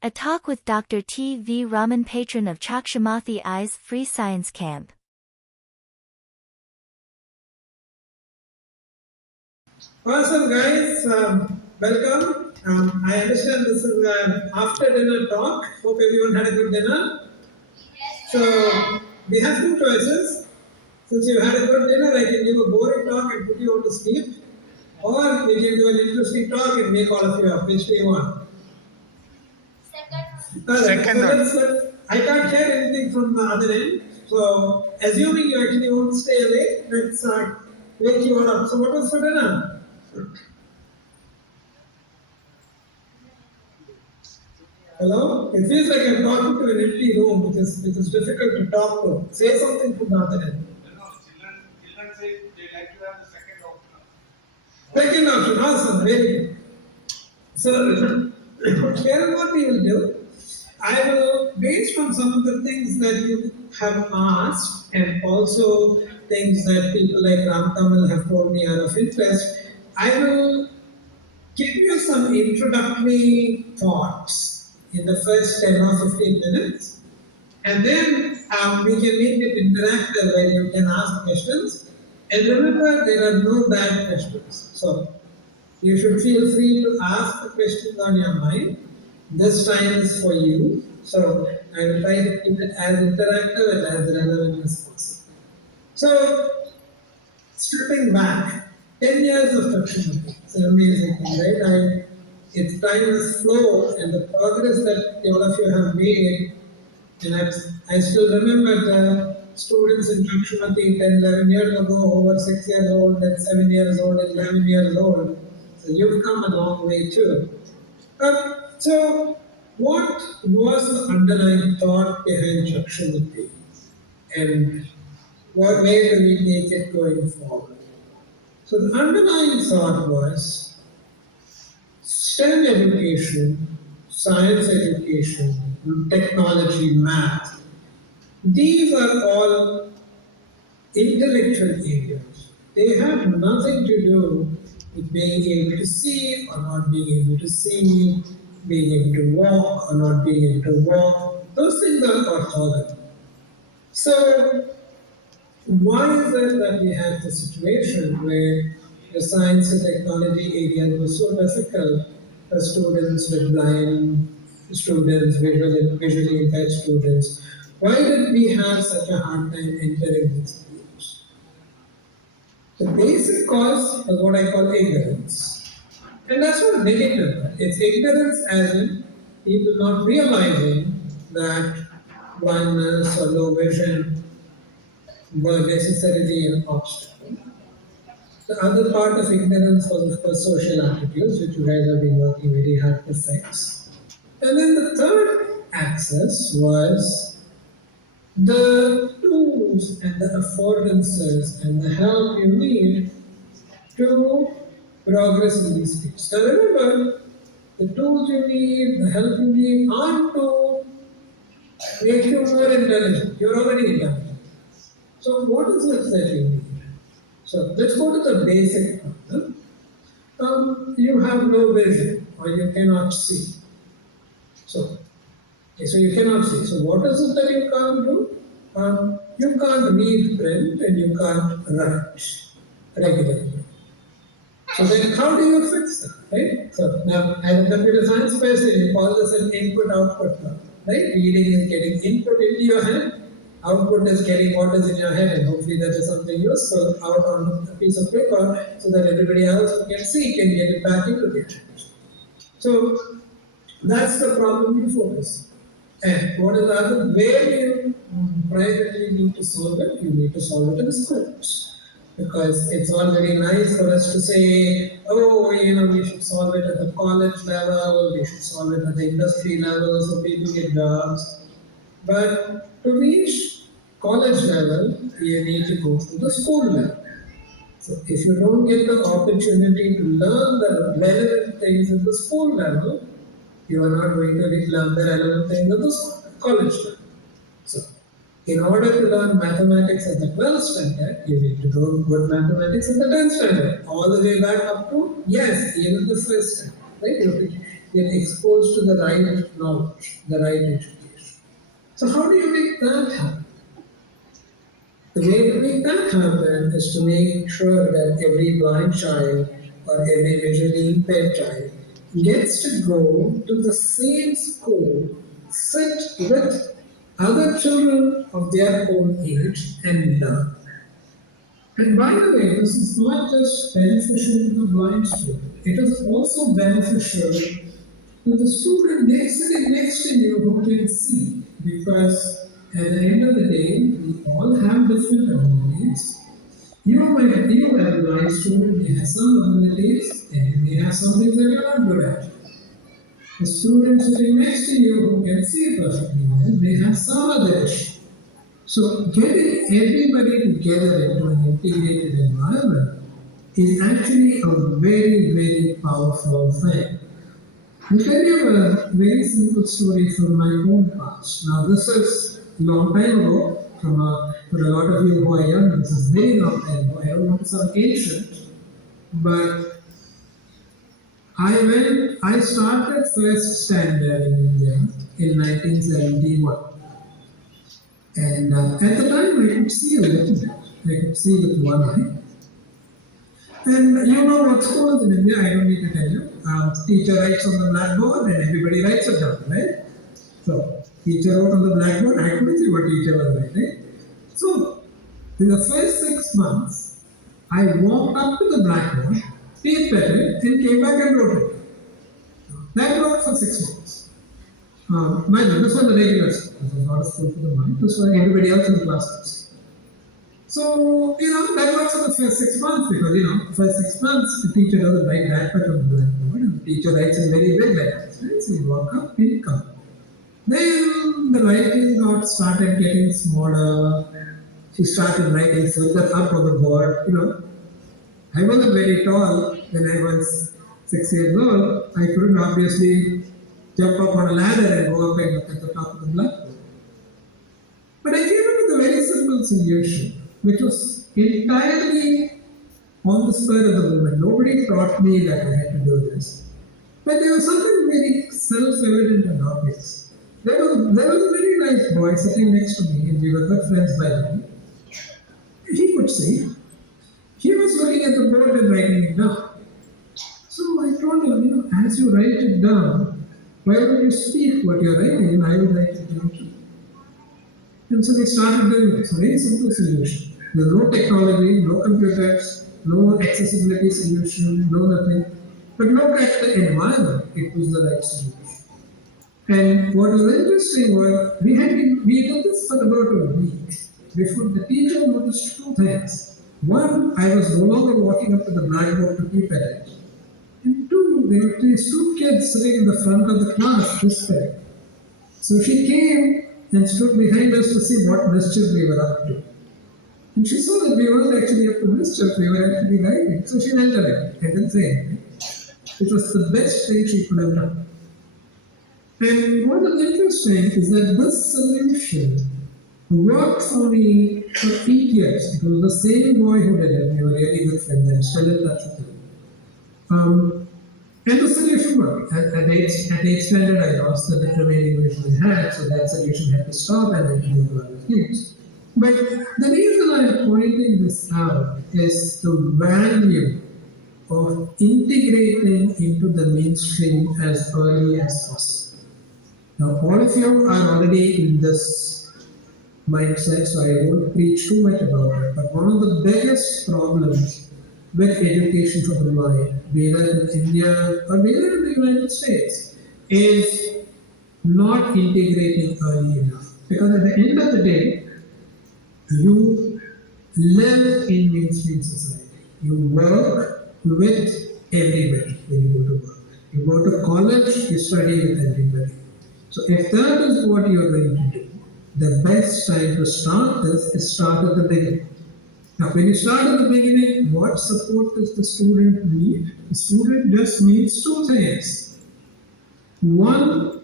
A talk with Dr. V Raman, patron of Chakshumathi Eyes Free Science Camp. Awesome guys, welcome. I understand this is an after dinner talk. Hope everyone had a good dinner. So we have two choices. Since you had a good dinner, I can give a boring talk and put you on to sleep. Or we can do an interesting talk and make all of you up. Which do you want? Second one. So I can't hear anything from the other end. So assuming you actually won't stay awake, let's wake you all up. So what was for dinner? Hello? It feels like I'm talking to an empty room, which is difficult to talk to. Say something from the other end. Children say they like to have the second option. Second option, awesome, very good. So here what we will do, I will, based on some of the things that you have asked and also things that people like Ram Kamal have told me are of interest, I will give you some introductory thoughts in the first 10 or 15 minutes, and then we can make it interactive where you can ask questions. And remember, there are no bad questions. So you should feel free to ask the questions on your mind. This time is for you. So I will try to keep it as interactive and as relevant as possible. So, stepping back, 10 years of Chakshumathi. It's an amazing thing, right? Its time has flown, and the progress that all of you have made, and I still remember the students in Chakshumathi 10, 11 years ago who were 6 years old, and 7 years old, and 11 years old. So you've come a long way too. So what was the underlying thought behind Chakshumathi, and where do we take it going forward? So the underlying thought was STEM education, science education, technology, math. These are all intellectual areas. They have nothing to do with being able to see or not being able to see, being able to walk or not being able to walk. Those things are orthogonal. So why is it that we have the situation where the science and technology areas were so difficult for students with blind students, visually impaired students? Why did we have such a hard time entering these fields? The basic cause is what I call ignorance. And that's not negative. It's ignorance as in people not realizing that blindness or low vision were necessarily an obstacle. The other part of ignorance was, of course, social attitudes, which you guys have been working very hard to fix. And then the third axis was the tools and the affordances and the help you need to progress in these fields. Now remember, the tools you need, the help you need aren't to make you more intelligent. You're already intelligent. So what is it that you need? So let's go to the basic problem. You have no vision or you cannot see. So you cannot see. So what is it that you can't do? You can't read print and you can't write regularly. So then how do you fix that, right? So now as a computer science person, you call this an input-output problem, right? Reading is getting input into your head, output is getting what is in your head, and hopefully that is something useful out on a piece of paper so that everybody else who can see can get it back into their head. So that's the problem you focus. And what is the other way you primarily need to solve it? You need to solve it in schools. Because it's all very nice for us to say, oh, we should solve it at the college level, we should solve it at the industry level so people get jobs. But to reach college level, you need to go to the school level. So if you don't get the opportunity to learn the relevant things at the school level, you are not going to learn the relevant things at the college level. So in order to learn mathematics at the 12th standard, you need to go good mathematics at the 10th standard, all the way back up to, yes, even the first standard, right? get exposed to the right knowledge, the right education. So how do you make that happen? The way to make that happen is to make sure that every blind child or every visually impaired child gets to go to the same school, sit with other children of their own age and learn. And by the way, this is not just beneficial to the blind student, it is also beneficial to the student sitting next to you who can see. Because at the end of the day, we all have different abilities. You as a blind student may have some abilities and you may have some things that you're not good at. The student sitting next to you who can see perfectly well may have some other issue. So getting everybody together into an integrated environment is actually a very, very powerful thing. I'll tell you a very simple story from my own past. Now this is a long time ago, for a lot of you who are young, this is very long time ago. I don't want to sound ancient, but I started first standard in India in 1971. And at the time I could see a little bit. I could see with one eye. And you know what schools in India, I don't need to tell you. Teacher writes on the blackboard and everybody writes it down, right? So, teacher wrote on the blackboard, I couldn't see what teacher was writing. So, in the first 6 months, I walked up to the blackboard, peeped at it, and came back and wrote it. That worked for 6 months. Mind you, this was the regular school. This was not a school for the blind. This was everybody else in the classes. So, that works for the first 6 months because, first 6 months, the teacher doesn't write that much on the blackboard and the teacher writes in very big letters. Right? So, you walk up, you come. Then the writing started getting smaller. She started writing further up on the board. I wasn't very tall when I was 6 years old. I couldn't obviously jump up on a ladder and go up and look at the top of the blackboard. But I came up with a very simple solution, which was entirely on the spur of the moment. Nobody taught me that I had to do this. But there was something very self-evident and obvious. There was a very nice boy sitting next to me, and we were good friends by then. He could see. He was looking at the board and writing it down. So I told him, as you write it down, why don't you speak what you're writing and I will write it down too. And so we started doing this. Very simple solution. There's no technology, no computers, no accessibility solution, no nothing. But look at the environment, it was the right solution. And what was interesting was, we did this for about a week before the teacher noticed two things. One, I was no longer walking up to the blackboard to peep at it. And two, there were these two kids sitting in the front of the class this way. So she came and stood behind us to see what mischief we were up to. And she saw that we weren't actually up to mischief, we were actually writing. So she went away and didn't say anything. It was the best thing she could have done. And what is interesting is that this solution worked for me for 8 years. It was the same boy who did it. We were really good friends. I'm still in touch with him. And the solution worked. At 8th standard, I lost the remaining vision I had, so that solution had to stop and I had to do other things. But the reason I'm pointing this out is the value of integrating into the mainstream as early as possible. Now, all of you are already in this mindset, so I won't preach too much about it. But one of the biggest problems with education for the blind, be that in India or be that in the United States, is not integrating early enough. Because at the end of the day, you live in mainstream society. You work with everybody when you go to work. You go to college, you study with everybody. So if that is what you're going to do, the best time to start this is start at the beginning. Now when you start at the beginning, what support does the student need? The student just needs two things. One,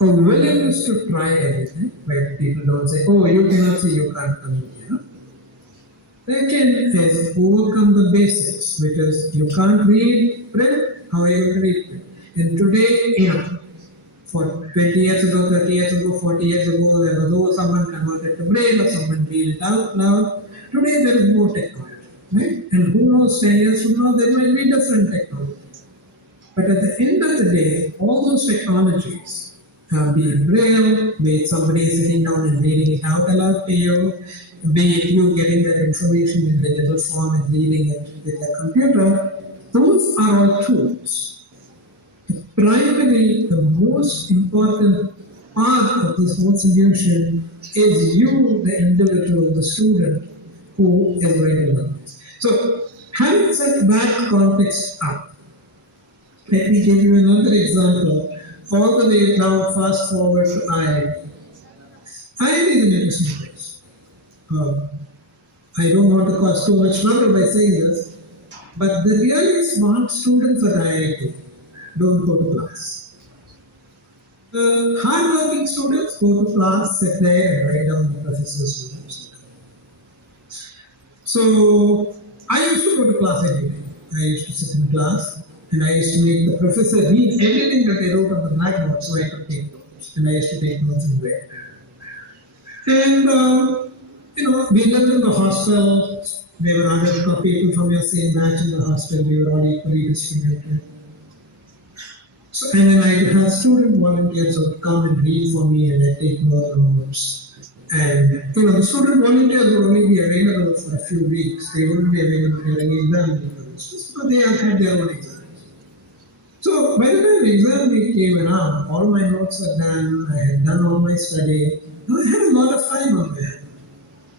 a willingness to try everything, where people don't say, oh, you cannot see, you can't come in here. Second is overcome the basics, which is you can't read print, how are you going to read print? And today, for 20 years ago, 30 years ago, 40 years ago, there was someone converted to braille or someone read it out loud. Today there is more technology, right? And who knows, 10 years from now, there might be different technology. But at the end of the day, all those technologies, be it braille, be it somebody sitting down and reading it out aloud to you, be it you getting that information in digital form and reading it with a computer, those are all tools. Primarily, the most important part of this whole solution is you, the individual, the student, who is going to learn this. So, having set that context up, let me give you another example, all the way now fast forward to IIT. IIT is an interesting place. I don't want to cause too much trouble by saying this, but the really smart students at IIT don't go to class. The hard-working students go to class, sit there and write down the professor's notes. So I used to go to class every day. I used to sit in class and I used to make the professor read everything that they wrote on the blackboard so I could take notes. And I used to take notes and write. And we lived in the hostel. There were other people from your same batch in the hostel. We were all equally distributed. So, and then I had student volunteers who would come and read for me and I'd take more notes. And the student volunteers would only be available for a few weeks. They wouldn't be available during exam week, but they had their own exams. So by the time the exam week came around, all my notes were done, I had done all my study, and I had a lot of time on my hand.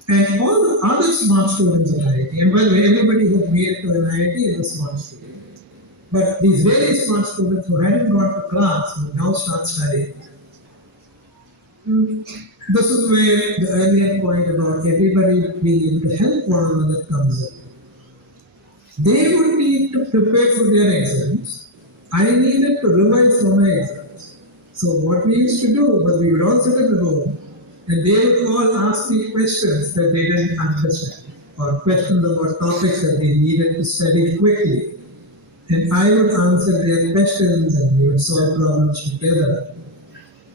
And all the other smart students at IIT, and by the way, everybody who made it to an IIT is a smart student. But these very smart students who hadn't gone to class would now start studying. This is where the earlier point about everybody being able to help one another comes in. They would need to prepare for their exams. I needed to revise for my exams. So what we used to do was we would all sit in the room and they would all ask me questions that they didn't understand or questions about topics that they needed to study quickly. And I would answer their questions and we would solve problems together.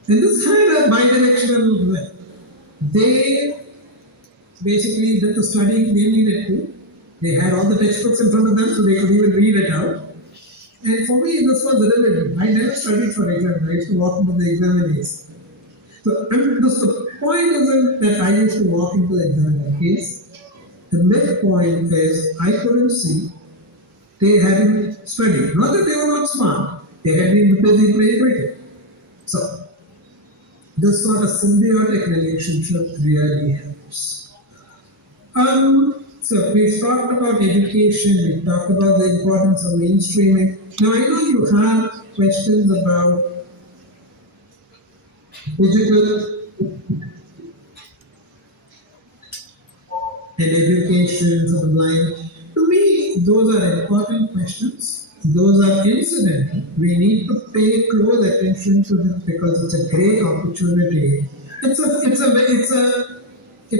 And this had a bidirectional movement. They basically did the studying they needed to. They had all the textbooks in front of them so they could even read it out. And for me, this was relevant. I never studied for exams. I used to walk into the examination. So the point isn't that I used to walk into the examination. The midpoint is I couldn't see. They hadn't studied. Not that they were not smart. They had been busy playing cricket. So, this sort of symbiotic relationship really helps. So, we've talked about education, we've talked about the importance of mainstreaming. Now, I know you have questions about digital and education for the blind. To me, those are important questions. Those are incidental. We need to pay close attention to them because it's a great opportunity. It's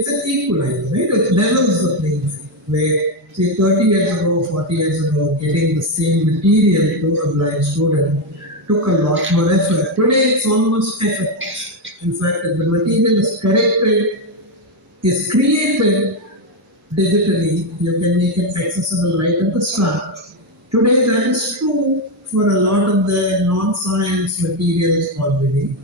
an equalizer, right? It levels the playing field. Where, say, 30 years ago, 40 years ago, getting the same material to a blind student took a lot more effort. Today, it's almost effortless. In fact, if the material is created digitally, you can make it accessible right at the start. Today, that is true for a lot of the non-science materials already.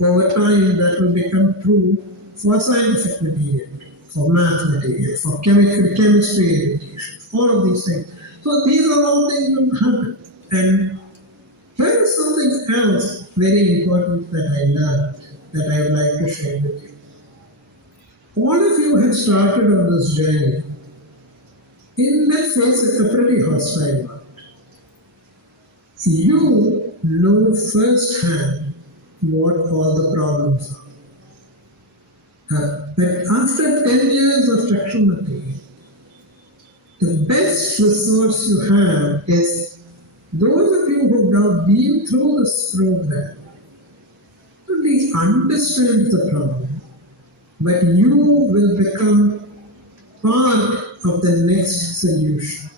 Over time, that will become true for scientific material, for math material, for chemistry education, all of these things. So these are all things that happen. And there is something else very important that I learned that I would like to share with you. All of you have started on this journey in, let's face it, a pretty hostile world. You know firsthand what all the problems are. But after 10 years of Chakshumathi, the best resource you have is those of you who have now been through this program. Not only understand the problem, but you will become part of the next solution.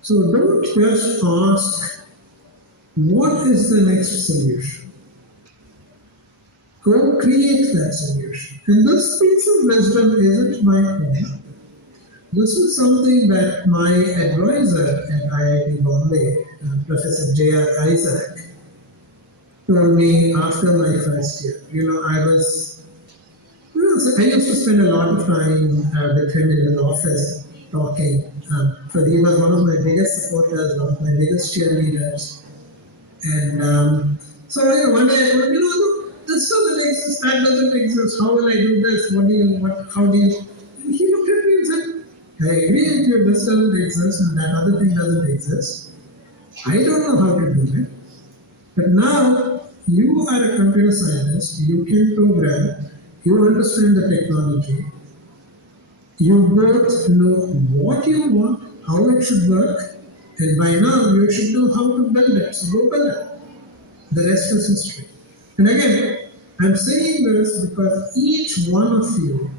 So don't just ask what is the next solution? Go create that solution. And this piece of wisdom isn't my own. This is something that my advisor at IIT Bombay, Professor J.R. Isaac, told me after my first year. I used to spend a lot of time with him in his office talking. So he was one of my biggest supporters, one of my biggest cheerleaders. And one day I told him, look, this doesn't exist, that doesn't exist. How will I do this? How do you? And he looked at me and said, I agree with you, this doesn't exist and that other thing doesn't exist. I don't know how to do it. But now you are a computer scientist, you can program, you understand the technology, you both know what you want, how it should work, and by now you should know how to build it. So go build it. The rest is history. And again, I'm saying this because each one of you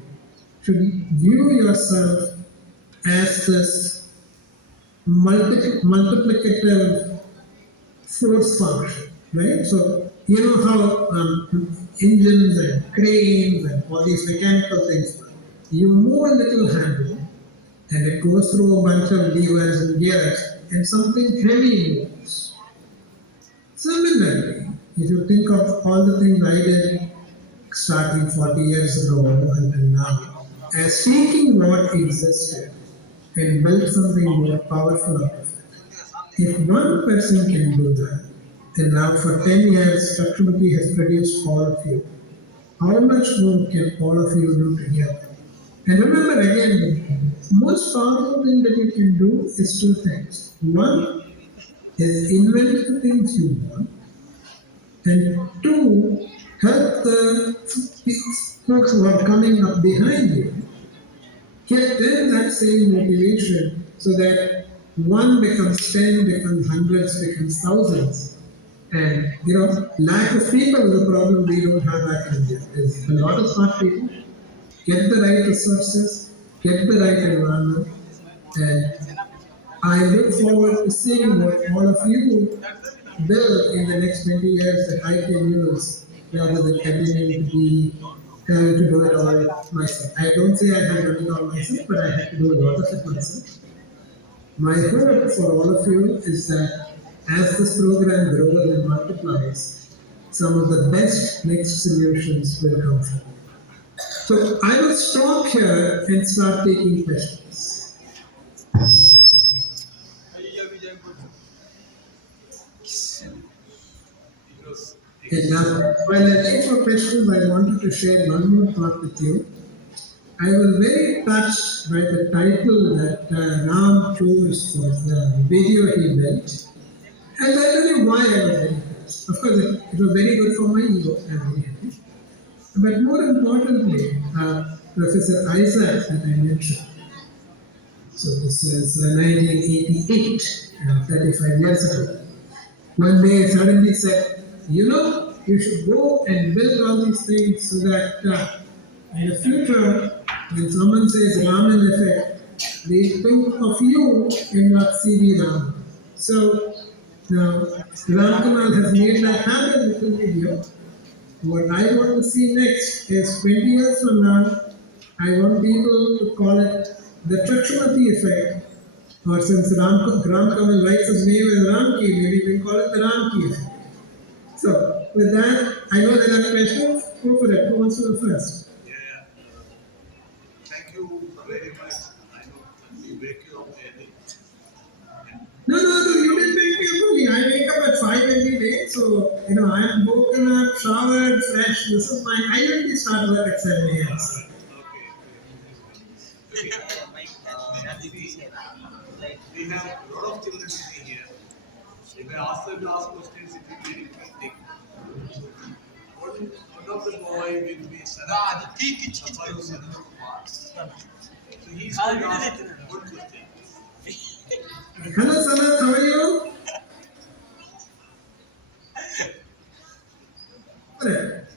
should view yourself as this multiplicative force function, right? So you know how engines and cranes and all these mechanical things work. You move a little handle and it goes through a bunch of levers and gears and something heavy moves. Similarly, if you think of all the things I did starting 40 years ago until now, as taking what existed and build something more powerful out of it. If one person can do that, and now for 10 years, Chakshumathi has produced all of you, how much more can all of you do together? And remember again, the most powerful thing that you can do is two things. One is invent the things you want, and two, help the folks who are coming up behind you get them that same motivation so that one becomes 10, becomes hundreds, becomes thousands. And lack of people is a problem we don't have back in India. There's a lot of smart people, get the right resources, get the right environment, and I look forward to seeing what all of you build in the next 20 years that I can use rather than continuing to be trying to do it all myself. I don't say I have done it all myself, but I had to do a lot of it myself. My hope for all of you is that as this program grows and multiplies, some of the best next solutions will come from it. So I will stop here and start taking questions. And now, while I take for questions, I wanted to share one more thought with you. I was very touched by the title that Ram chose for the video he built. And I tell you why I was very touched. Of course, it was very good for my ego. I'm very happy. But more importantly, Professor Isaac that I mentioned. So this is 1988, 35 years ago. One day he suddenly said, you should go and build all these things so that in the future, when someone says Raman effect, they think of you and not C.V. Raman. So now Ram Kamal has made that happen with the video. What I want to see next is 20 years from now, I want people to call it the Chakshumathi effect. Or since Ram Kamal likes his name as Ramki, maybe we'll call it the Ramki effect. So, with that, I know there are questions. Go for it. Who wants to go first? Yeah. Thank you very much. I know we wake you up early. No, you didn't wake me up early. I wake up at 5 every day. So, I'm woken up, showered, fresh. This is I usually start work at 7 a.m. Okay. We have a lot of children sitting here. If I ask them to ask questions, it will be very interesting. One of the boy will be Sanat. So he's going to ask one question. Hello, Sanat. How are you? Correct.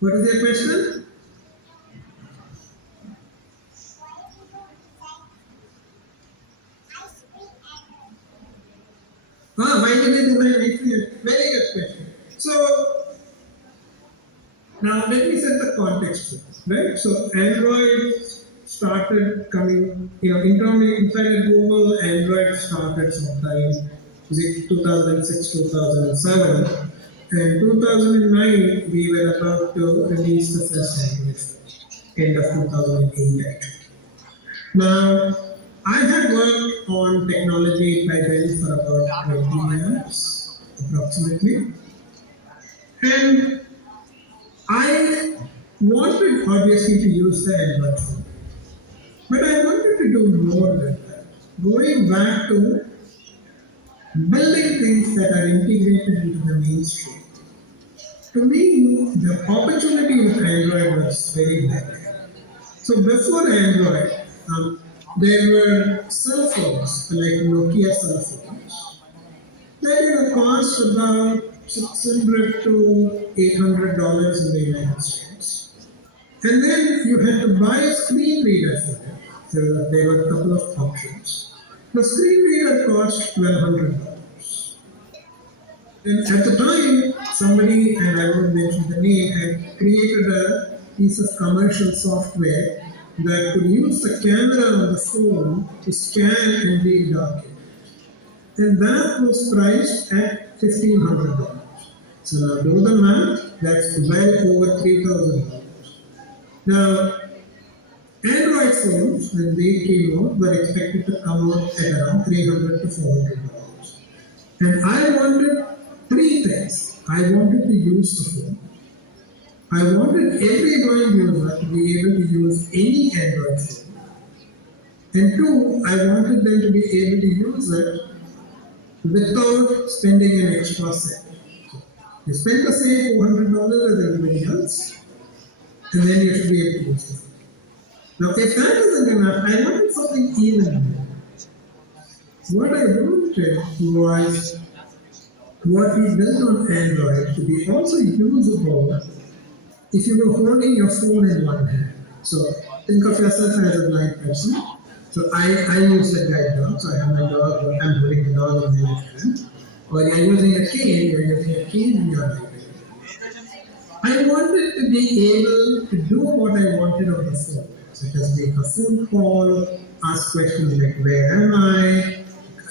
What is your question? Now let me set the context here, right? So Android started coming, internally inside Google, Android started sometime 2006, 2007. And 2009, we were about to release the first Android phone, end of 2008 actually. Now, I had worked on technology by then for about 20 years, approximately. And I wanted obviously to use the Android phone, but I wanted to do more than that. Going back to building things that are integrated into the mainstream. To me, the opportunity with Android was very big. So before Android, there were cell phones like Nokia cell phones that cost about $600 to $800 in the United States. And then you had to buy a screen reader for it. So there were a couple of options. The screen reader cost $1,200. And at the time, somebody, and I won't mention the name, had created a piece of commercial software that could use the camera on the phone to scan and read documents. And that was priced at $1,500. So now do the math, that's well over $3,000. Now, Android phones, when they came out, were expected to come out at around $300 to $400. And I wanted three things. I wanted to use the phone. I wanted every blind user to be able to use any Android phone. And two, I wanted them to be able to use it without spending an extra cent. You spend the same $400 as everybody else, and then you should be able to use the phone. Now, if that isn't enough, I wanted something even more. What I wanted was what we built on Android to be also usable if you were holding your phone in one hand. So think of yourself as a blind person. So I use a guide dog, so I have my dog, I'm holding the dog in my left hand. Or you're using a cane, you're using a cane in your right hand. I wanted to be able to do what I wanted on the phone, such as make a phone call, ask questions like where am I,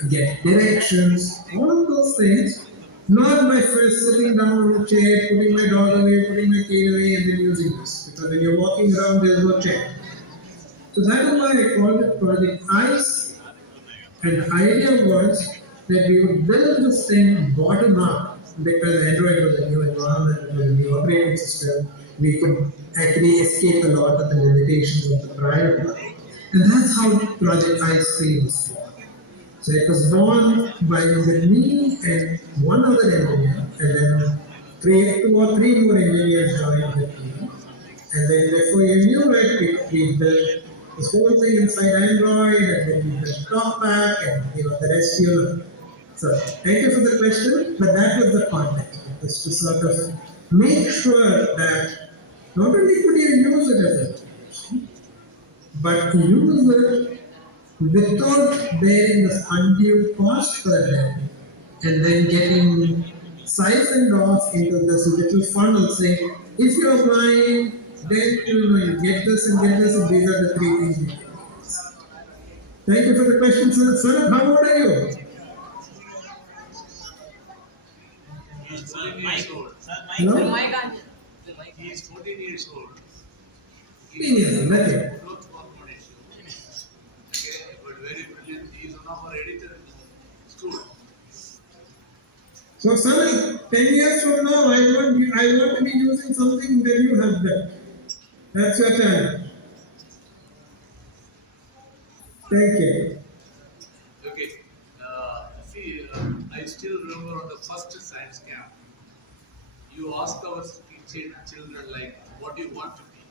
get directions, all of those things, not by first sitting down on a chair, putting my dog away, putting my cane away, and then using this. Because when you're walking around, there's no chair. So that is why I called it Project ICE. And the idea was that we would build this thing bottom up because Android was a new environment, it was a new operating system. We could actually escape a lot of the limitations of the prior one. And that's how Project ICE 3 was born. So it was born by me and one other engineer, and then two or three more engineers joined the team. And then before you knew it, we built this whole thing inside Android, and then we built talkback, and the rest you know. So thank you for the question, but that was the context. It was to sort of make sure that not only could you use it as a tool, but use it without bearing this undue cost for them, and then getting siphoned off into this little funnel saying, if you're blind, then you get this and get this, and these are the three things you get. Thank you for the question, sir. Sir, how old are you? He's 14 years old. Hello? He is 14 years old. 15 years, nothing. Growth hormone issue. Okay, but very brilliant. He is one of our editors in school. So, sir, 10 years from now, I want to be using something that you have done. That's your time. Thank you. Okay. See, I still remember on the first science camp, you ask our children like, what do you want to be?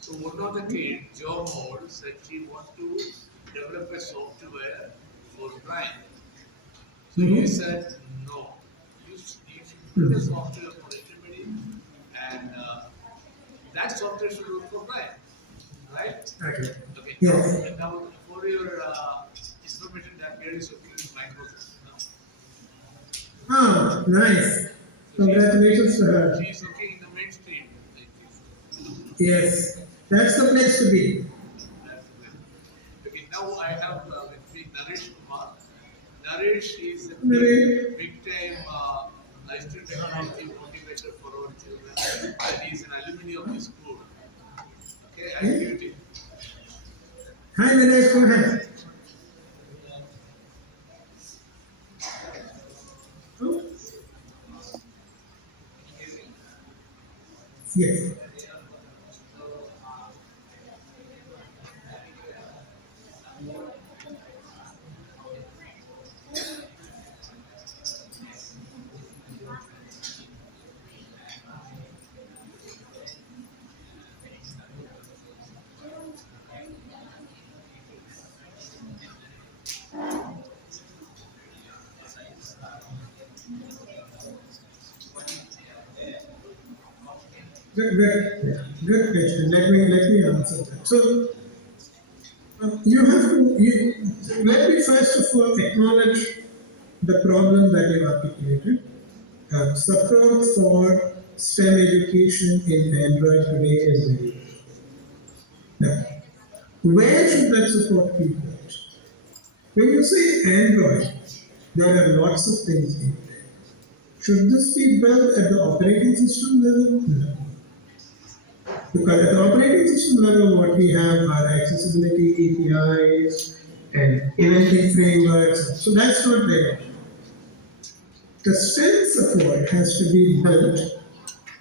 So one of the kids, Joe Moore, said she wants to develop a software for blind. So he said, no, you should build a software for everybody, and that software should work for blind, right? Okay. Okay. Yes. And now for your information, that girl is working in Microsoft now. Ah, nice. Congratulations to her. She is working in the mainstream, Yes, that's the place to be. That's good. Okay, now I have with me Naresh Kumar. Naresh is a Maybe. big time assistant technology motivator for our children, and he is an alumni of this school. Okay, I give it to him. Hi, Dinesh, go ahead. Oh, yes. Good question. Let me answer that. So you have to let me first of all acknowledge the problem that you articulated. Support for STEM education in Android today is very low. Now, where should that support be put? When you say Android, there are lots of things in there. Should this be built at the operating system level? No. Because at the operating system level, what we have are accessibility APIs and eventing frameworks. So that's not there. The STEM support has to be built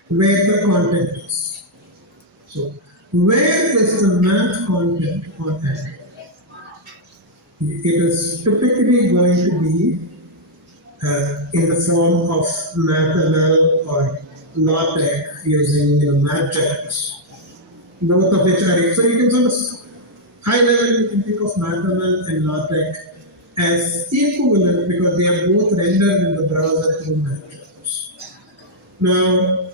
where the content is. So, where is the math content on Android? It is typically going to be in the form of MathML or LaTeX using MathJax, both of which are so you can sort of high level you can think of MathML and LaTeX as equivalent because they are both rendered in the browser through MathJax. Now,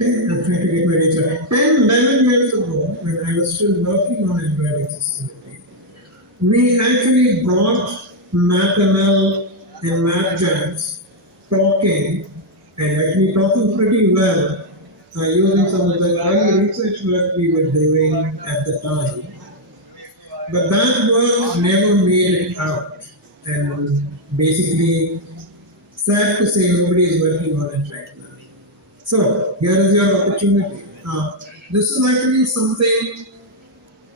I'm trying to get my reach out. 10, 11 years ago, when I was still working on Android accessibility, we actually brought MathML and MathJax talking and actually talking pretty well using some of the early research work we were doing at the time. But that work never made it out. And basically, sad to say, nobody is working on it right now. So, here is your opportunity. This is actually something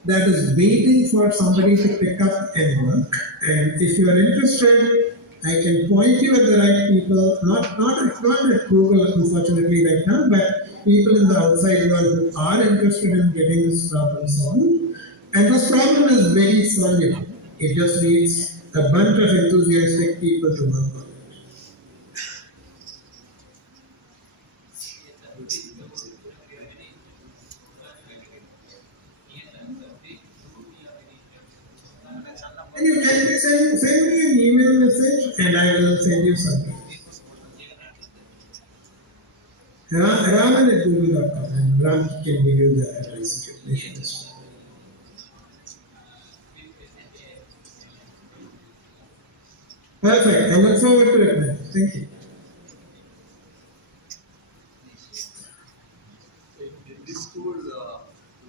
that is waiting for somebody to pick up and work. And if you are interested, I can point you at the right people, not at Google, unfortunately, right now, but people in the outside world who are interested in getting this problem solved. And this problem is very soluble. It just needs a bunch of enthusiastic people to work on it. And you can send me an email message and I will send you something. Raman at google.com and Ram can give you the address if you wish. Perfect. I look forward to it then. Thank you. In this school,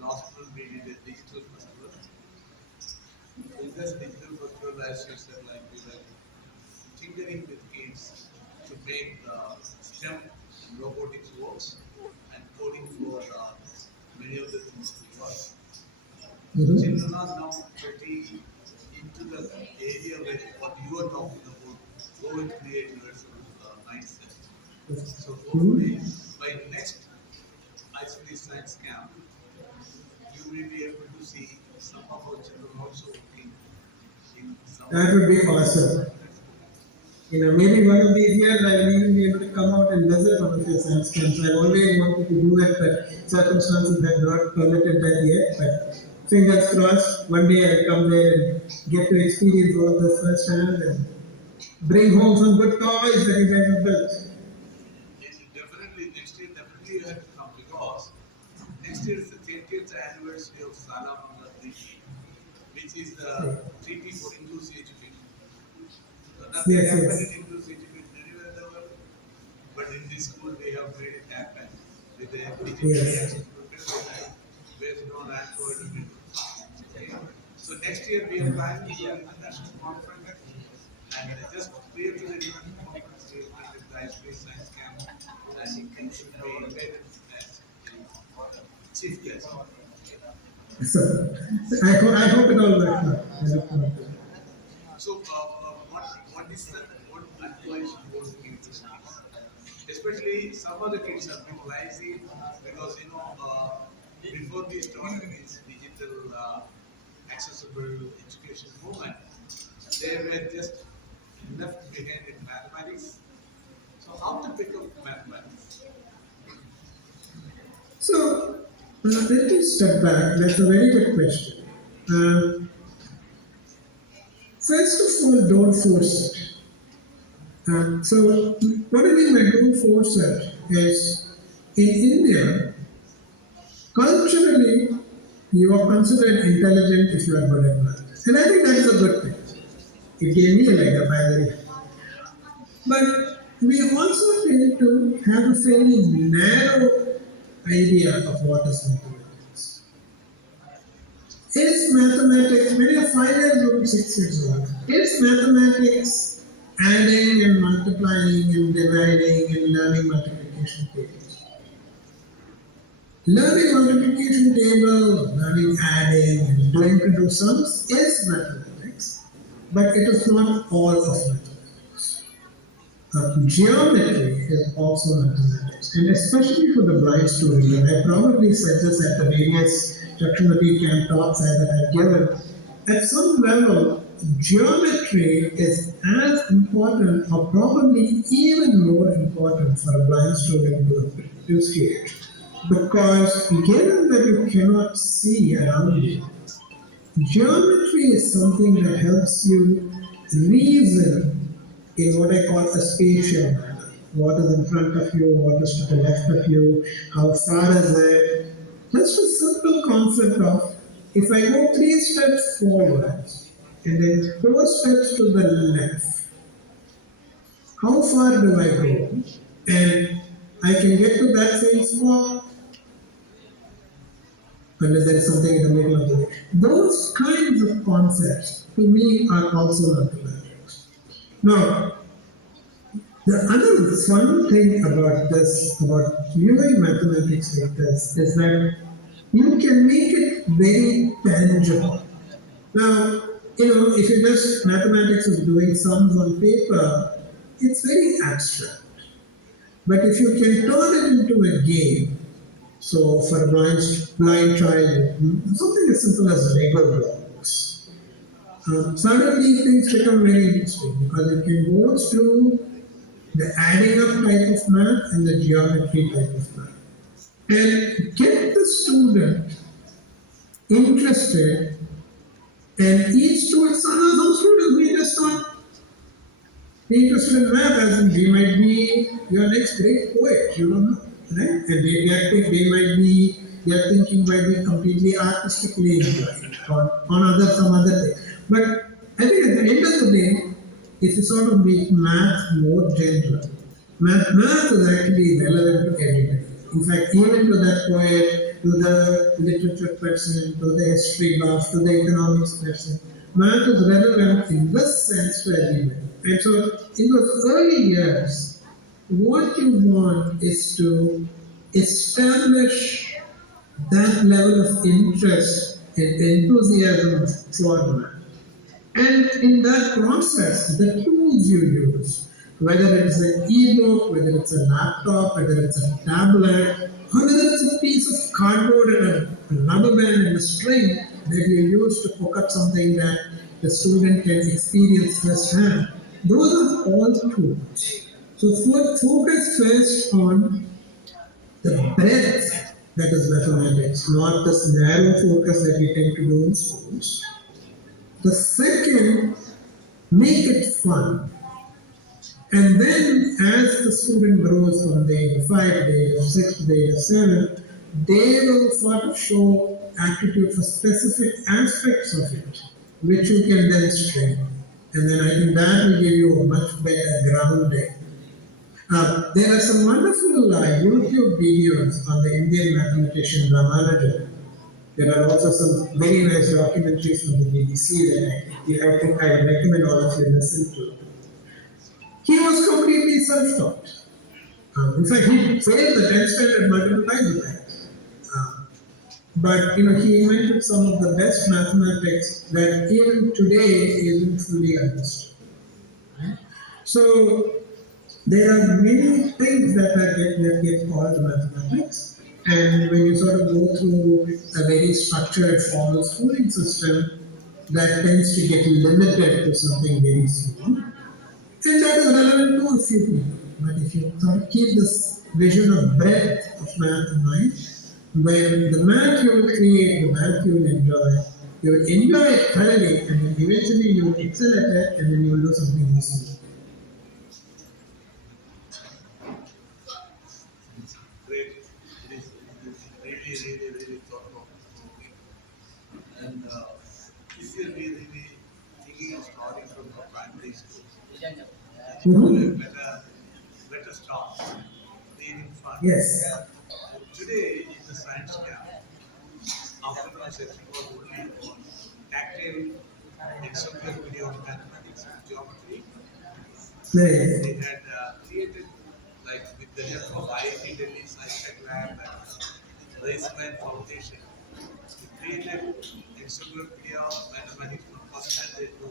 last month we did a digital festival. In this digital festival, as you said, like we were tinkering with kids to make STEM and robotics works and coding for many of the things to work. Children are now pretty into the area where what you are talking about, go and create yourself mindset. So hopefully by next ICT science camp, you will be able to see some of our children also working in some. That would be awesome. Maybe one of these years I will even be able to come out and visit one of your science camps. I've always wanted to do it, but circumstances have not permitted that yet. But fingers crossed, one day I'll come there and get to experience all this firsthand and bring home some good toys that you guys have built. Yes, definitely next year, definitely you have to come because next year is the 30th anniversary of Salam Treaty, which is the treaty for inclusive education. So nothing Yes, happened yes. in inclusive education anywhere in the world, but in this school they have made it happen with the digitally Yes. accessible based on Android videos. Okay. So next year we are planning to do an international conference, and just prior to the international conference, we will conduct the ice cream science camp, and you should be invited as chief guest. So, I hope it all works out. I look forward to it. So, what is the what advice you would give to kids? Especially some of the kids are bit lazy because before we started this digital accessible education movement, they were just left behind in mathematics. So, how to pick up mathematics? So, let me step back. That's a very good question. Um, First of all, don't force it. So, what I mean by don't force it is in India, culturally, you are considered intelligent if you are good at math. And I think that is a good thing. It gave me a leg up, by the way. But we also tend to have a fairly narrow idea of what is mathematics. Is mathematics, when you're 5 years old, 6 years old, is mathematics adding and multiplying and dividing and learning multiplication tables? Learning multiplication table, learning adding and doing to do sums is mathematics, but it is not all of mathematics. Geometry is also mathematics, and especially for the blind student, and I probably said this at the various Chakshumathi camp talks that I've given. At some level, geometry is as important, or probably even more important, for a blind student to appreciate. Because given that you cannot see around you, geometry is something that helps you reason in what I call a spatial manner. What is in front of you, what is to the left of you, how far is it? Just a simple concept of if I go 3 steps forward and then 4 steps to the left, how far do I go? And I can get to that same spot unless there is something in the middle of the way. Those kinds of concepts, to me, are also mathematics. Now, the other fun thing about this, about viewing mathematics like this, is that you can make it very tangible. Now, if you just mathematics is doing sums on paper, it's very abstract. But if you can turn it into a game, so for a blind child, something as simple as Lego blocks, suddenly things become very interesting because you can go through the adding up type of math and the geometry type of math. And get the student interested, and each student, some students may just not be interested in math, as in they might be your next great poet, you don't know, right? And they might be, their thinking might be completely artistically inclined, or on some other thing. But I think at the end of the day, if you sort of make math more general, math is actually relevant to everybody. In fact, even to that poet, to the literature person, to the history buff, to the economics person, math is relevant in this sense to everybody. And so, in those early years, what you want is to establish that level of interest and enthusiasm for math. And in that process, the tools you use, whether it's an e-book, whether it's a laptop, whether it's a tablet, or whether it's a piece of cardboard and a rubber band and a string that you use to hook up something that the student can experience firsthand, those are all tools. So focus first on the breadth that is mathematics, not this narrow focus that we tend to do in schools. The second, make it fun. And then as the student grows from the age of 5, the age of 6, the age of 7, they will sort of show aptitude for specific aspects of it, which you can then strengthen. And then I think that will give you a much better grounding. There are some wonderful YouTube videos on the Indian mathematician Ramanujan, There are also some very nice documentaries from the BBC that I think I recommend all of you listen to. He was completely self-taught. In fact, he failed the 10th standard multiple times with that. But he invented some of the best mathematics that even today isn't fully understood. Right? So there are many things that get called mathematics, and when you sort of go through a very structured formal schooling system, that tends to get limited to something very small. And that is relevant to a few people. But if you sort of keep this vision of breadth of math in mind, when the math you will create, the math you will enjoy it thoroughly, and then eventually you will excel at it, and then you will do something useful. Great. It is really thought-provoking. And if you're really thinking of starting from the primary school, it will be a better start. Being fun. Yes. Today in the science camp, afternoon section was only on tactile exemplar video of mathematics and geometry. Right. They had created, like with the help of IIT Delhi Science Tech Lab and Raceman Foundation, they created exemplar video of mathematics from first standard to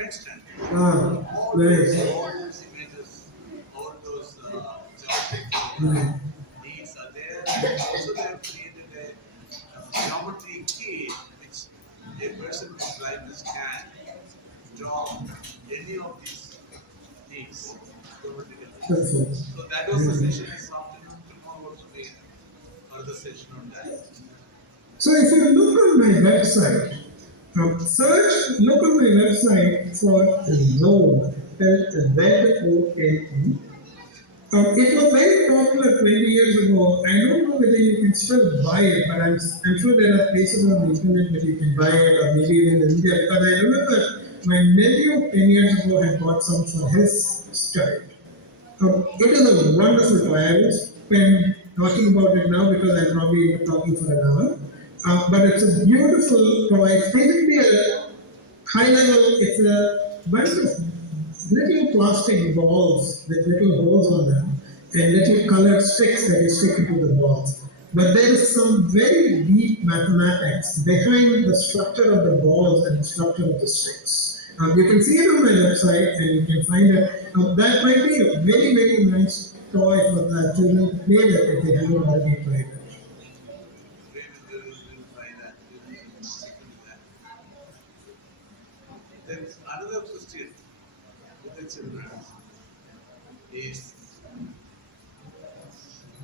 10th standard. Ah, right. All those images, all those geometry Right. needs are there. And also they have created a geometry kit which a person with blindness can draw any of these needs geometrically. Perfect. So that was the session this afternoon. Tomorrow also be further session on that. So if you look on my website, look on my website for Zone, spelled Z-O-N-E. It was very popular 20 years ago. I don't know whether you can still buy it, but I'm sure there are places on the internet that you can buy it, or maybe even in India. Because I remember my nephew 10 years ago had bought some for his child. It is a wonderful toy. I will spend talking about it now because I'm probably talking for an hour. But it's a beautiful toy. It's basically a high level, it's a bunch of little plastic balls with little holes on them and little colored sticks that you stick into the balls. But there is some very deep mathematics behind the structure of the balls and the structure of the sticks. You can see it on my website and you can find it. That might be a very, very nice toy for the children to play with if they haven't already tried it. We will try that. We will check into that. Then another question with the children is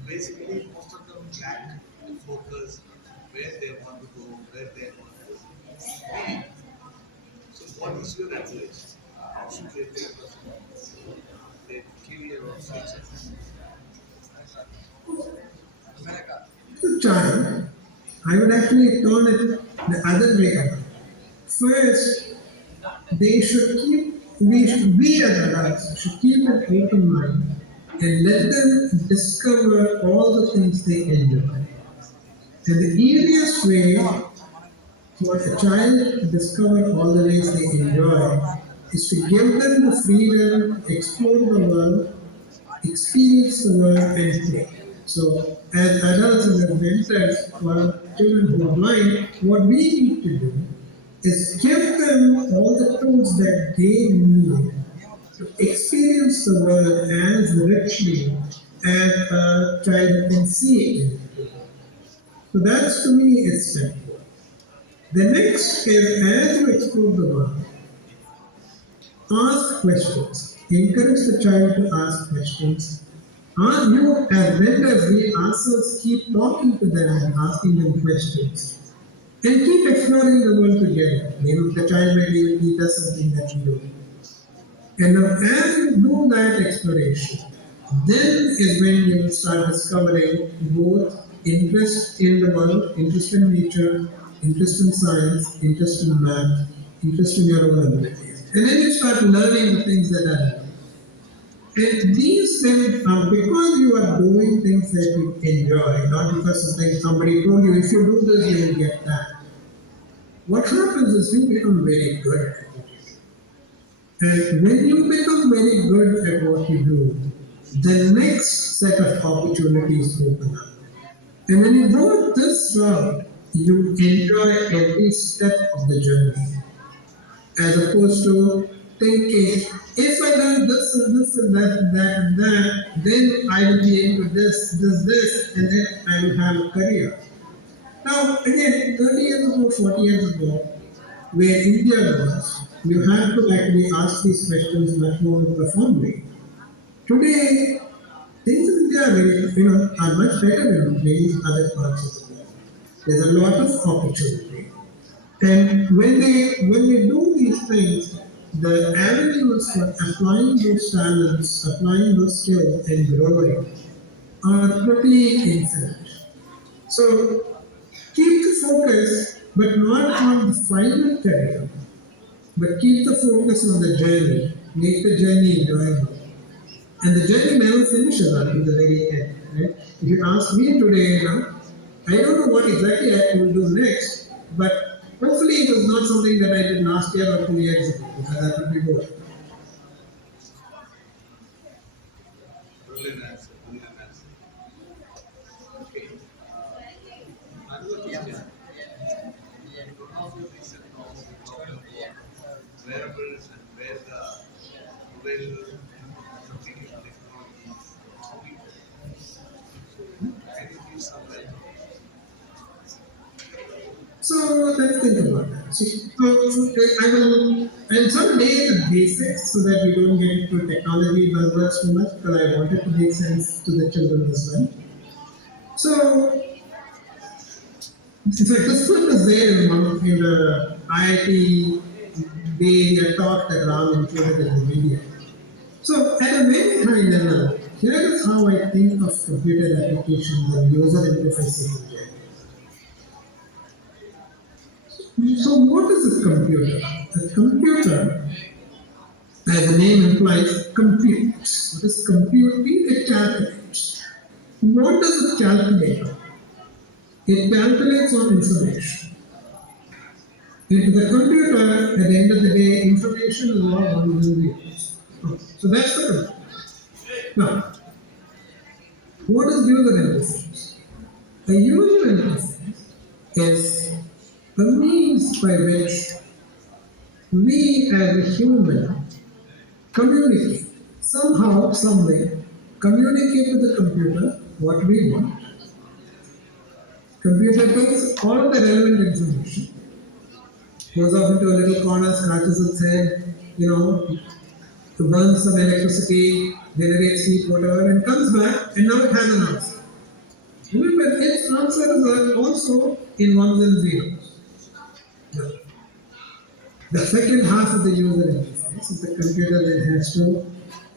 basically most of them lack the focus where they want to go, where they want to be. So what is your advice? How should they take their career or future? As a child, I would actually turn it the other way around. First, we as adults should keep an open mind and let them discover all the things they enjoy. And the easiest way for a child to discover all the ways they enjoy is to give them the freedom to explore the world, experience the world, and play. So, as adults and as mentors for children who are blind, what we need to do is give them all the tools that they need to experience the world as richly as a child can see it. So that's to me is step one. The next is as you explore the world, ask questions. Encourage the child to ask questions. You as mentors, we ourselves keep talking to them and asking them questions. And keep exploring the world together. Maybe the child may be teach us something that you do. And now as you do that exploration, then is when you will start discovering both interest in the world, interest in nature, interest in science, interest in math, interest in your own abilities. And then you start learning the things that are there. And these then, because you are start doing things that you enjoy, not because somebody told you, if you do this, you will get that. What happens is you become very good at it. And when you become very good at what you do, the next set of opportunities open up. And when you go this route, you enjoy every step of the journey, as opposed to thinking, if I learn this and this and that and that and that, then I will be able to this, and then I will have a career. Now, again, 30 years ago, 40 years ago, where India was, you had to actually ask these questions much more profoundly. Today, things in India are, are much better than many other parts of the world. There's a lot of opportunity. And when they do these things, the avenues for applying those talents, applying those skills and growing are pretty infinite. So keep the focus, but not on the final career, but keep the focus on the journey. Make the journey enjoyable. And the journey never finishes until the very end. Right? If you ask me today, I don't know what exactly I will do next, but hopefully it was not something that I did last year or 2 years ago, because that would be good. Brilliant answer. Brilliant answer. Okay. Another question. One of your recent talks you talked about wearables and where the mobile communication technology is moving. Can you give some light? So let's think about that. I'll someday the basics so that we don't get into technology buzzwords too much, because I wanted to make sense to the children as well. So, in fact, this one was there in the IIT day talk that Ram included in the video. So, at a very high level, here is how I think of computer applications and user interfaces in general. So what is a computer? A computer, as the name implies, computes. What does compute mean? It calculates. What does it calculate? It calculates on information. In the computer, at the end of the day, information is all ones and zeros. So that's the computer. Now, what is user interface? A user interface is the means by which we as a human communicate, somehow, some way, communicate with the computer what we want. Computer takes all of the relevant information, goes off into a little corner, scratches its head, burns some electricity, generates heat, whatever, and comes back, and now it has an answer. Remember, its answers are also in ones and zeros. The second half of the user interface is the computer that has to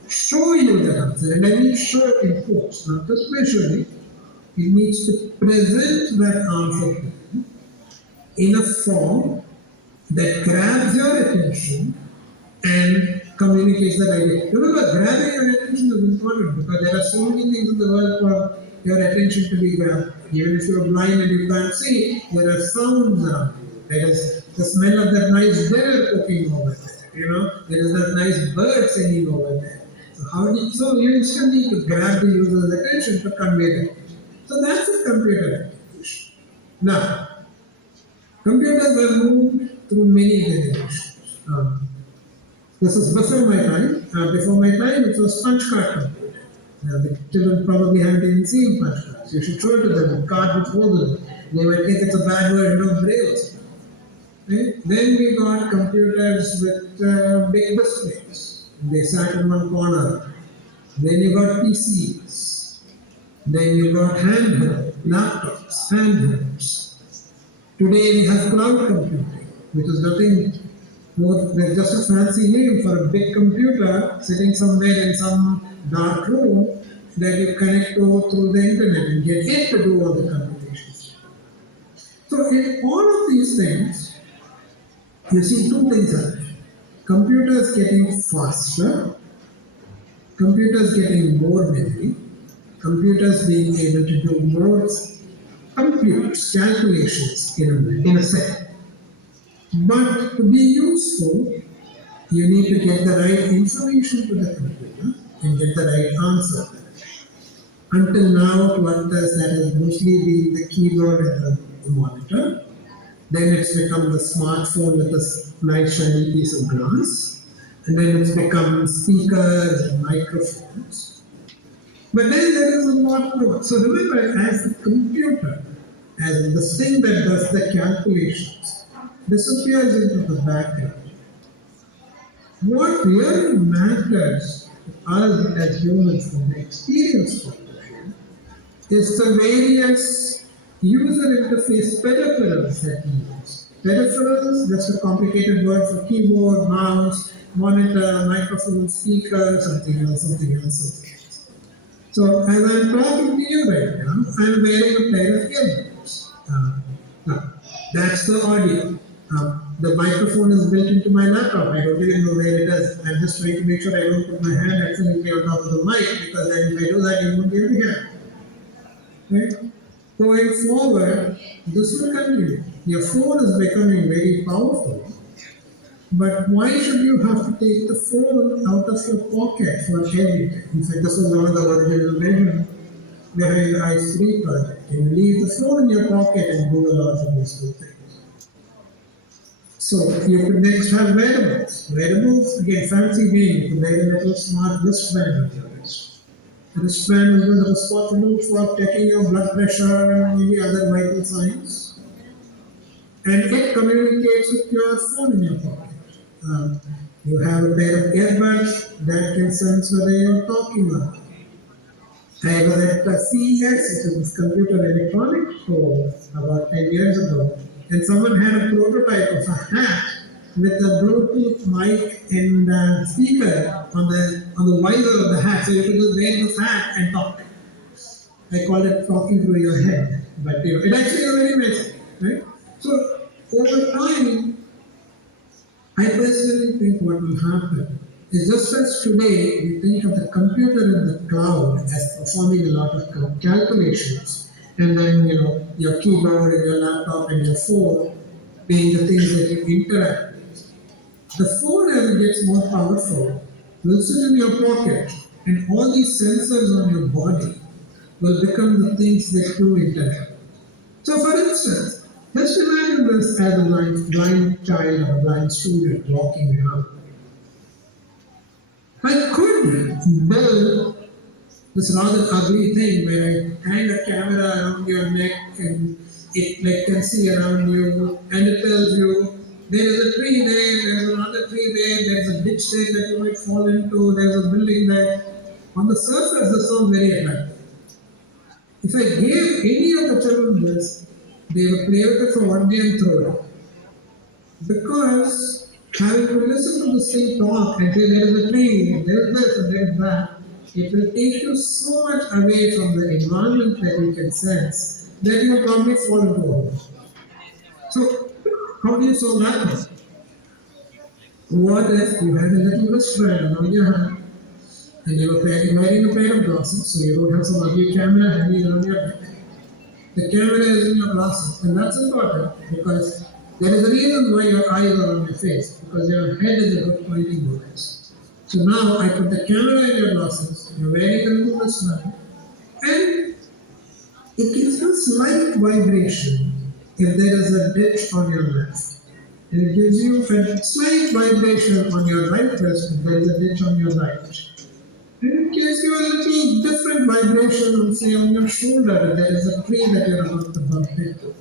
show you the answer, and I mean show in quotes, not just visually. It needs to present that answer to you in a form that grabs your attention and communicates that idea. Remember, grabbing your attention is important because there are so many things in the world for your attention to be grabbed. Even if you're blind and you can't see, there are sounds around you. There is the smell of that nice dinner cooking over there. There is that nice bird singing over there. So you instantly need to grab the user's attention to convey that. So that's a computer application. Now, computers have moved through many generations. This is before my time. Before my time, it was punch card computer. The children probably haven't even seen punch cards. You should show it to them. Card with holes in it. They might think it's a bad word, braille. Right? Then we got computers with big displays. They sat in one corner. Then you got PCs. Then you got handheld laptops, handhelds. Today we have cloud computing, which is nothing more than just a fancy name for a big computer sitting somewhere in some dark room that you connect to through the internet and get it to do all the computations. So in all of these things, you see two things happening. Computers getting faster, computers getting more memory, computers being able to do more computes, calculations in a second. But to be useful, you need to get the right information to the computer and get the right answer. Until now, to us, that has mostly been the keyboard and the monitor. Then it's become the smartphone with a nice shiny piece of glass. And then it's become speakers and microphones. But then there is a lot more. So remember, as the computer, as the thing that does the calculations, disappears into the background. What really matters to us as humans from the experience point of view is the various user interface peripherals that we use. Peripherals, that's a complicated word for keyboard, mouse, monitor, microphone, speaker, something else, something else, something else. So as I'm talking to you right now, I'm wearing a pair of earbuds. Now, that's the audio. The microphone is built into my laptop. I don't even know where it is. I'm just trying to make sure I don't put my hand accidentally on top of the mic, because then if I do that, you won't be able to hear. Right? Going forward, this will continue. Your phone is becoming very powerful. But why should you have to take the phone out of your pocket for everything? In fact, this was one of the original vision behind the ICE3 project. You leave the phone in your pocket and do a lot of useful things. So you could next have wearables. Wearables, again, fancy name. You could wear a little smart wristband on your wrist. The wristband is responsible for checking your blood pressure and maybe other vital signs. And it communicates with your phone in your pocket. You have a pair of earbuds that can sense whether you're talking or not. I was at the CES, which is Computer Electronics Show, about 10 years ago, and someone had a prototype of a hat with a Bluetooth mic and speaker on the visor of the hat, so you could just wear this hat and talk. I call it talking through your head, but it actually is very nice, right? So over time, I personally think what will happen is, just as today we think of the computer in the cloud as performing a lot of calculations, and then your keyboard and your laptop and your phone being the things that you interact with. The phone, as it gets more powerful, will sit in your pocket, and all these sensors on your body will become the things that you interact with. So for instance, let's imagine this as a blind child or a blind student walking around. I could build this rather ugly thing where I hang a camera around your neck and it can see around you and it tells you there is a tree there, there is another tree there, there is a ditch there that you might fall into, there is a building there. On the surface, this sounds very attractive. If I gave any of the children this, they would play with it for one day and throw it. Because having to listen to the same talk and say there is a tree, there is this and there is that, it will take you so much away from the environment that you can sense that you will probably fall into a hole. So, how do you solve that one? What if you had a little wristband on your hand and you were wearing a pair of glasses, so you don't have some ugly camera hanging around your neck? The camera is in your glasses, and that's important because there is a reason why your eyes are on your face, because your head is a good pointing device. So now I put the camera in your glasses, you're wearing a little wristband, and it gives you a slight vibration if there is a ditch on your left. And it gives you a slight vibration on your right wrist if there is a ditch on your right. And it gives you a little different vibration on, say, on your shoulder if there is a tree that you're about to bump into.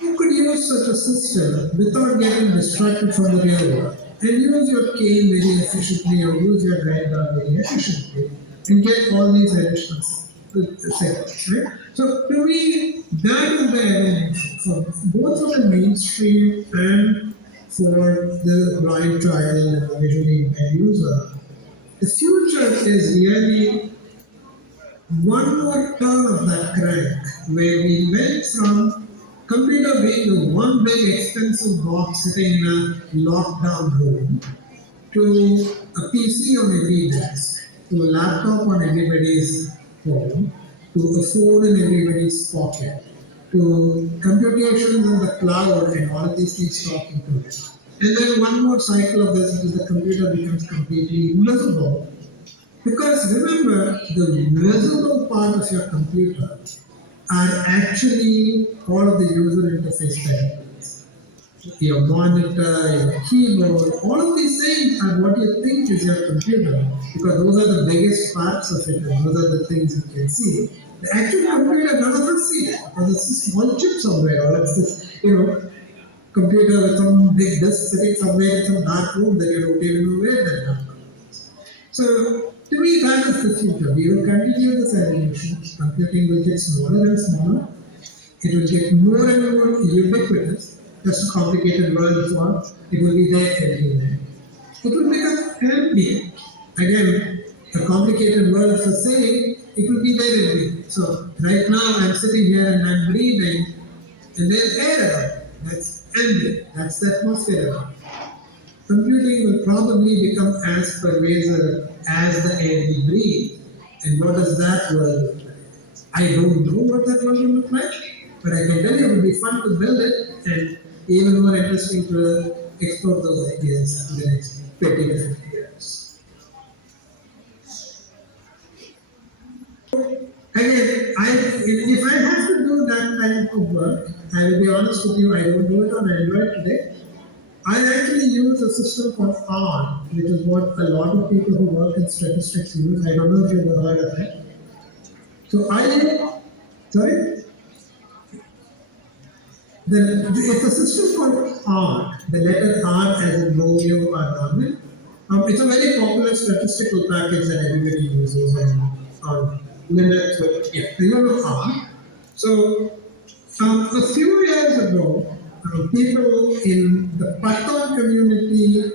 You could use such a system without getting distracted from the real world and use your cane very efficiently or use your guide dog very efficiently and get all these additional seconds, right? So to me, that is the evolution for both for the mainstream and for the blind child and the visually impaired user. The future is really one more turn of that crank, where we went from computer being the one big expensive box sitting in a locked down room to a PC on every desk, to a laptop on everybody's home, to a phone in everybody's pocket, to computations in the cloud and all of these things talking to it. And then one more cycle of this is the computer becomes completely invisible. Because remember, the visible part of your computer are actually all of the user interface elements. Your monitor, your keyboard, all of these things are what you think is your computer because those are the biggest parts of it and those are the things you can see. The actual computer, none of us see it because it's a small chip somewhere or it's this, computer with some big disk sitting somewhere in some dark room that you don't even know where that dark room is. So, to me, that is the future. We will continue this evolution. Computing will get smaller and smaller. It will get more and more ubiquitous. Just a complicated world for it will be there everywhere. It will become empty. Again, a complicated word for saying it will be there everywhere. So right now I'm sitting here and I'm breathing, and there's air around. That's ambient. That's the atmosphere around. Computing will probably become as pervasive as the air we breathe. And what does that world look like? I don't know what that world will look like, but I can tell you it will be fun to build it and even more interesting to explore those ideas in the next 20 to 50 years. Again, if I have to do that type of work, I will be honest with you, I don't do it on Android today. I actually use a system called R, which is what a lot of people who work in statistics use. I don't know if you've ever heard of it. So sorry? It's a system called R, the letter R as in Romeo or Norman. It's a very popular statistical package that everybody uses on Linux. Yeah, you know R. So a few years ago, people in the Patron community,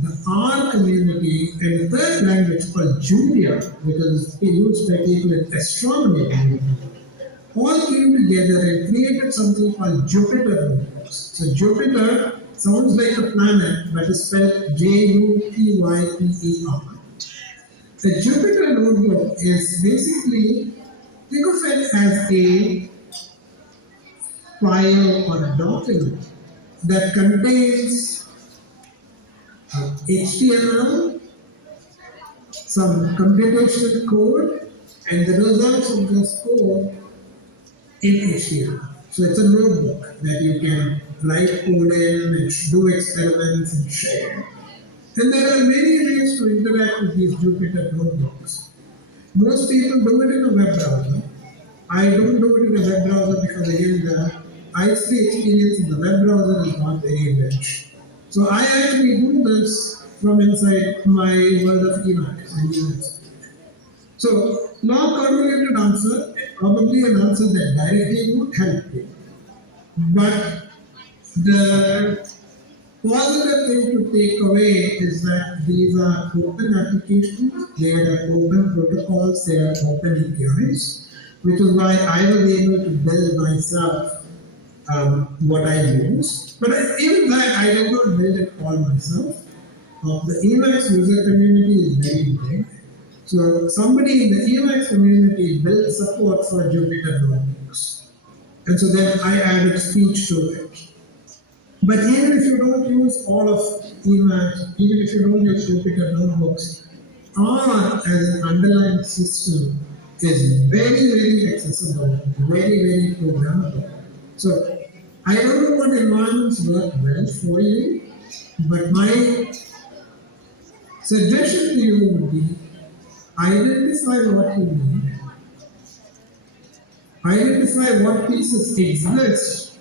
the R community, and the third language called Julia, which is used by people in astronomy community, all came together and created something called Jupyter notebooks. So Jupyter sounds like a planet, but is spelled Jupyper. The Jupyter notebook is basically, think of it as a file or a document that contains HTML, some computational code, and the results of this code in HTML. So it's a notebook that you can write code in and do experiments and share. And there are many ways to interact with these Jupyter notebooks. Most people do it in a web browser. I don't do it in a web browser because again the ISP experience in the web browser is not very rich. So I actually do this from inside my world of Emacs and Unix. So long convoluted answer, probably an answer that directly would help you. But the positive thing to take away is that these are open applications, they are open protocols, they are open APIs, which is why I was able to build myself what I use. But even that, I did not build it all myself. The Emacs user community is very big. So somebody in the Emacs community built support for Jupyter notebooks. And so then I added speech to it. But even if you don't use all of Emacs, even if you don't use Jupyter notebooks, R as an underlying system is very, very accessible, very, very programmable. So I don't know what environments work well for you, but my suggestion to you would be identify what you need, identify what pieces exist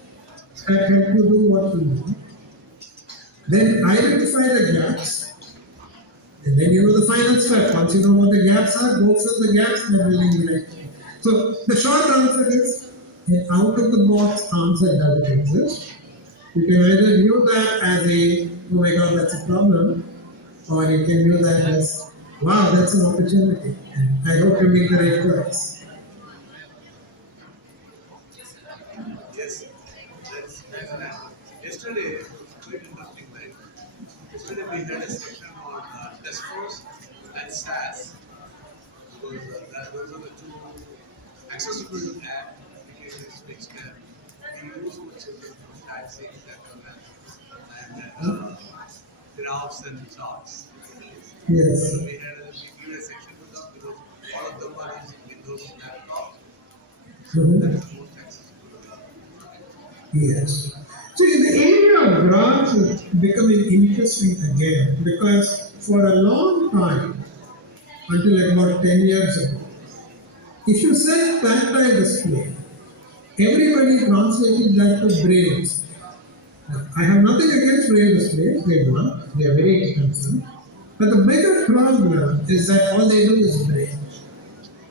that help you do what you need, then identify the gaps, and then you know the final step. Once you know what the gaps are, go fill the gaps by building the right thing. So the short answer is an out of the box answer doesn't exist. You can either view that as a, oh my god, that's a problem, or you can view that as, wow, that's an opportunity. And I hope you make the right choice. Yes, that's right. Yesterday, it was quite interesting, right? Yesterday we had a session on test force and SAS. those are the two accessible applications which can be used for children from taxing, and graphs and charts. Yes. So we had a given section to them because all of them are using Windows laptop. So that is the most accessible. Yes. So the area of graphs is becoming interesting again because for a long time, until about 10 years ago, if you said tactile display, everybody translated that to braille display. Now, I have nothing against braille displays, they work, they are very expensive. But the bigger problem is that all they do is braille.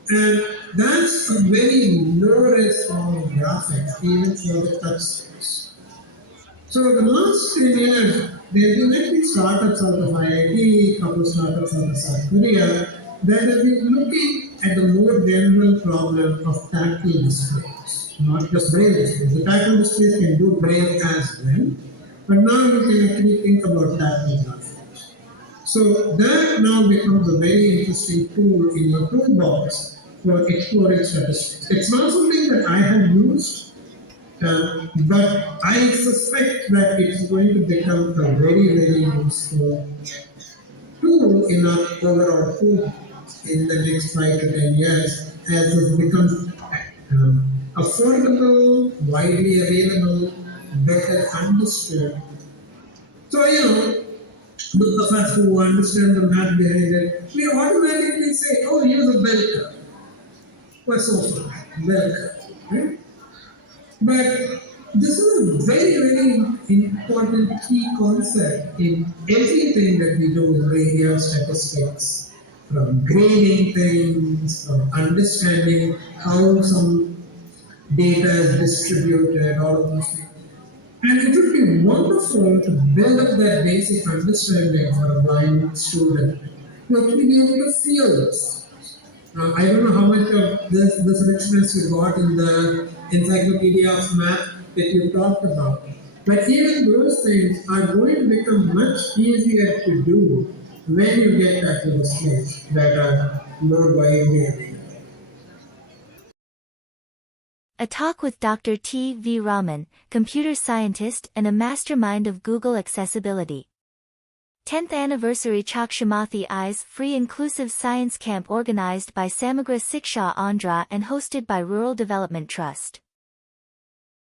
And that's a very low-res form of graphics, even for the touch screens. So the last 10 years, there have been at least startups out of IIT, couple of startups out of South Korea, that have been looking at the more general problem of tactile displays, not just braille displays. The tactile displays can do braille as well, but now you can actually think about tactile graphics. So that now becomes a very interesting tool in your toolbox for exploring statistics. It's not something that I have used, but I suspect that it's going to become a very, very useful tool in our overall toolbox in the next 5 to 10 years as it becomes affordable, widely available, better understood. So, those of us who understand the math behind it, we automatically say, oh, use a bell curve. What's so far? Bell curve. Right? But this is a very, very important key concept in everything that we do in the area of statistics, from grading things, from understanding how some data is distributed, all of those things. And it would be wonderful to build up that basic understanding for a blind student to actually be able to feel this. I don't know how much of this richness you got in the encyclopedia of math that you talked about. But even those things are going to become much easier to do when you get back to displays that are more widely available. A talk with Dr. T. V. Raman, computer scientist and a mastermind of Google accessibility. 10th Anniversary Chakshumathi Eyes Free Inclusive Science Camp organized by Samagra Siksha Andhra and hosted by Rural Development Trust.